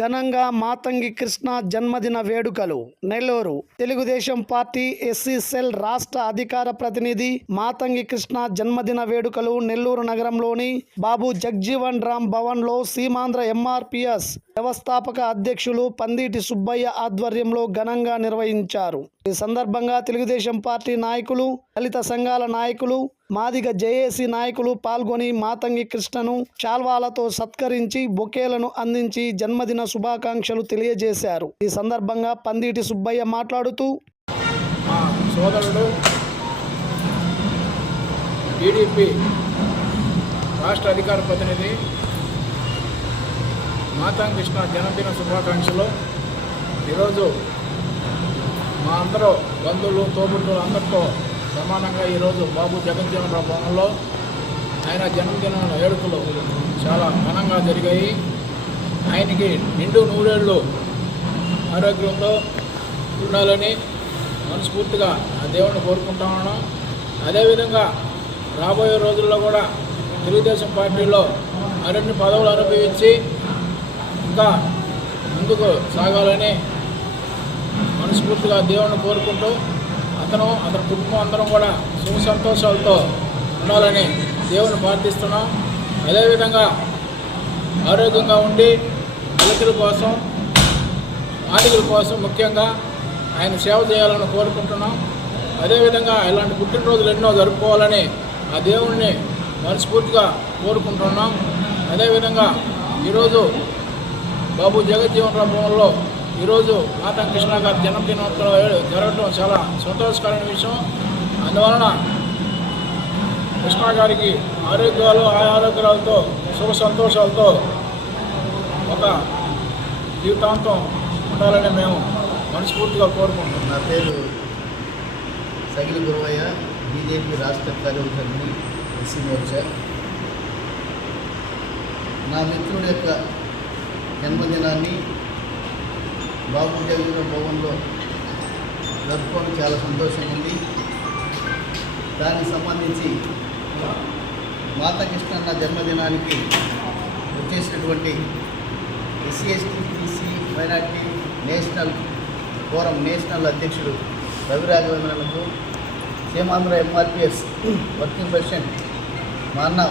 ఘనంగా మాతంగి కృష్ణ జన్మదిన వేడుకలు. Nellore Telugu Desam party SC cell రాష్ట్ర అధికార ప్రతినిధి మాతంగి కృష్ణ జన్మదిన వేడుకలు నెల్లూరు నగరంలోని బాబు జగ్జీవన్ రామ్ భవన్లో సీమాంధ్ర ఎంఆర్పిఎస్ వ్యవస్థాపక అధ్యక్షులు పందిటి సుబ్బయ్య ఆధ్వర్యంలో ఘనంగా నిర్వహించారు. ఈ సందర్భంగా తెలుగుదేశం పార్టీ నాయకులు దళిత సంఘాల నాయకులు మాదిగ జేఏసీ నాయకులు పాల్గొని మాతంగి కృష్ణను శాల్వాలతో సత్కరించి బొకేలను అందించి జన్మదిన శుభాకాంక్షలు తెలియజేశారు. ఈ సందర్భంగా పందిటి సుబ్బయ్య మాట్లాడుతూ మా సోదరుడు టీడీపీ రాష్ట్ర అధికార ప్రతినిధి మాతాకృష్ణ జన్మదిన శుభాకాంక్షలు. ఈరోజు మా అందరూ బంధువులు తోబుట్టులు అందరితో సమానంగా ఈరోజు బాబు జగజ్జీవనరావు భవనంలో ఆయన జన్మదిన వేడుకలు చాలా ఘనంగా జరిగాయి. ఆయనకి నిండు నూరేళ్ళు ఆరోగ్యంతో ఉండాలని మనస్ఫూర్తిగా ఆ దేవుని కోరుకుంటా ఉన్నాం. అదేవిధంగా రాబోయే రోజుల్లో కూడా తెలుగుదేశం పార్టీలో మరిన్ని పదవులు అనుభవించి ఇంకా ముందుకు సాగాలని మనస్ఫూర్తిగా దేవుడిని కోరుకుంటూ అతను అతని కుటుంబం అందరం కూడా సుఖ సంతోషాలతో ఉండాలని దేవుని ప్రార్థిస్తున్నాం. అదేవిధంగా ఆరోగ్యంగా ఉండి దళితుల కోసం మాదిగల కోసం ముఖ్యంగా ఆయన సేవ చేయాలని కోరుకుంటున్నాం. అదేవిధంగా ఇలాంటి పుట్టినరోజులు ఎన్నో జరుపుకోవాలని ఆ దేవుణ్ణి మనస్ఫూర్తిగా కోరుకుంటున్నాం. అదేవిధంగా ఈరోజు బాబు జగజ్జీవన్ రావు భవన్లో ఈరోజు మాతా కృష్ణ గారి జన్మదినోత్సవం జరగడం చాలా సంతోషకరమైన విషయం. అందువలన కృష్ణ గారికి ఆరోగ్యాలు ఆరోగ్యాలతో సుఖ సంతోషాలతో ఒక జీవితాంతం ఉండాలని మేము మనస్ఫూర్తిగా కోరుకుంటున్నాం. నా పేరు సగిలి గురువయ్య బీజేపీ రాష్ట్ర కార్యవర్గాన్ని ఎస్సీ మోర్చా. నా మిత్రుడి యొక్క జన్మదినాన్ని బాబు జరిగిన భవన్లో జరుపుకోవడం చాలా సంతోషం ఉంది దానికి సంబంధించి మాత కృష్ణన్న జన్మదినానికి వచ్చేసినటువంటి SC ST BC minority national forum national అధ్యక్షుడు రవిరాఘవేంద్రలకు సీమాంధ్ర ఎంఆర్పిఎస్ వర్కింగ్ ప్రెసిడెంట్ మా అన్న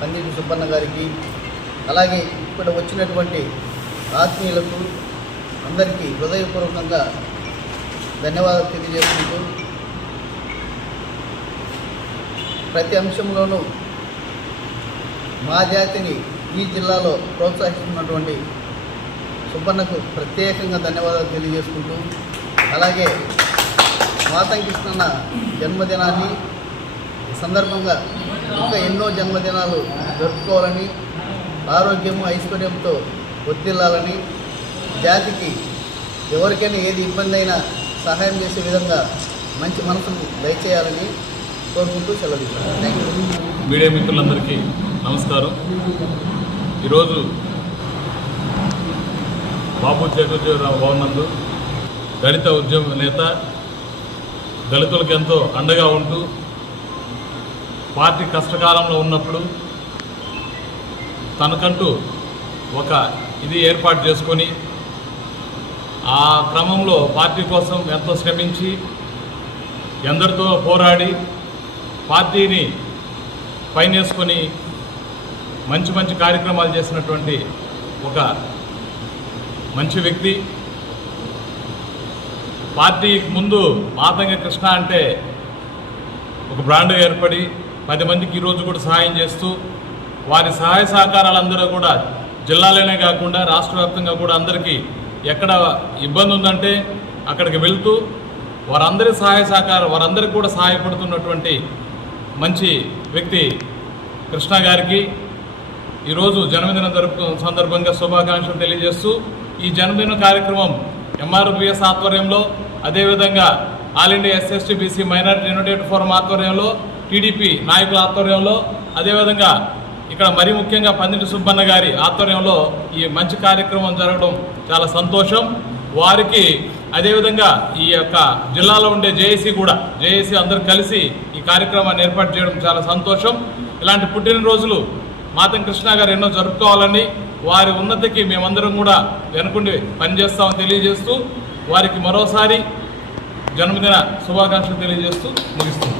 పందిరి సుబ్బన్న గారికి అలాగే ఇక్కడ వచ్చినటువంటి ఆత్మీయులకు అందరికీ హృదయపూర్వకంగా ధన్యవాదాలు తెలియజేసుకుంటూ ప్రతి అంశంలోనూ మా జాతిని ఈ జిల్లాలో ప్రోత్సహిస్తున్నటువంటి సుబ్బన్నకు ప్రత్యేకంగా ధన్యవాదాలు తెలియజేసుకుంటూ అలాగే మాతంకిస్తున్న జన్మదినాన్ని సందర్భంగా ఇంకా ఎన్నో జన్మదినాలు జరుపుకోవాలని ఆరోగ్యము ఐశ్వర్యంతో వర్తిల్లాలని జాతికి ఎవరికైనా ఏది ఇబ్బంది అయినా సహాయం చేసే విధంగా మంచి మనసును దయచేయాలని కోరుకుంటూ సెలవు థ్యాంక్ యూ మీడియా మిత్రులందరికీ నమస్కారం. ఈరోజు బాబు జగజ్జీవరావు భవనందు దళిత ఉద్యమ నేత దళితులకు ఎంతో అండగా ఉంటూ పార్టీ కష్టకాలంలో ఉన్నప్పుడు తనకంటూ ఒక ఇది ఏర్పాటు చేసుకొని ఆ క్రమంలో పార్టీ కోసం ఎంతో శ్రమించి ఎందరితో పోరాడి పార్టీని పైనేసుకొని మంచి మంచి కార్యక్రమాలు చేసినటువంటి ఒక మంచి వ్యక్తి. పార్టీకి ముందు మాతంగ కృష్ణ అంటే ఒక బ్రాండ్ ఏర్పడి పది మందికి ఈరోజు కూడా సహాయం చేస్తూ వారి సహాయ సహకారాలందరూ కూడా జిల్లాలోనే కాకుండా రాష్ట్ర వ్యాప్తంగా కూడా అందరికీ ఎక్కడ ఇబ్బంది ఉందంటే అక్కడికి వెళ్తూ వారందరి సహాయ సహకారం వారందరికీ కూడా సహాయపడుతున్నటువంటి మంచి వ్యక్తి కృష్ణ గారికి ఈరోజు జన్మదిన జరుపు సందర్భంగా శుభాకాంక్షలు తెలియజేస్తూ ఈ జన్మదిన కార్యక్రమం ఎంఆర్పిఎస్ ఆధ్వర్యంలో అదేవిధంగా all India SST BC minority united forum ఆధ్వర్యంలో టీడీపీ నాయకుల ఆధ్వర్యంలో అదేవిధంగా ఇక్కడ మరీ ముఖ్యంగా పందిటి సుబ్బన్న గారి ఆధ్వర్యంలో ఈ మంచి కార్యక్రమం జరగడం చాలా సంతోషం. వారికి అదేవిధంగా ఈ యొక్క జిల్లాలో ఉండే జేఏసీ కూడా జేఏసీ అందరూ కలిసి ఈ కార్యక్రమాన్ని ఏర్పాటు చేయడం చాలా సంతోషం. ఇలాంటి పుట్టినరోజులు మాతం కృష్ణ గారు ఎన్నో జరుపుకోవాలని వారి ఉన్నతికి మేమందరం కూడా వెనుకుండి పనిచేస్తామని తెలియజేస్తూ వారికి మరోసారి జన్మదిన శుభాకాంక్షలు తెలియజేస్తూ ముగిస్తుంది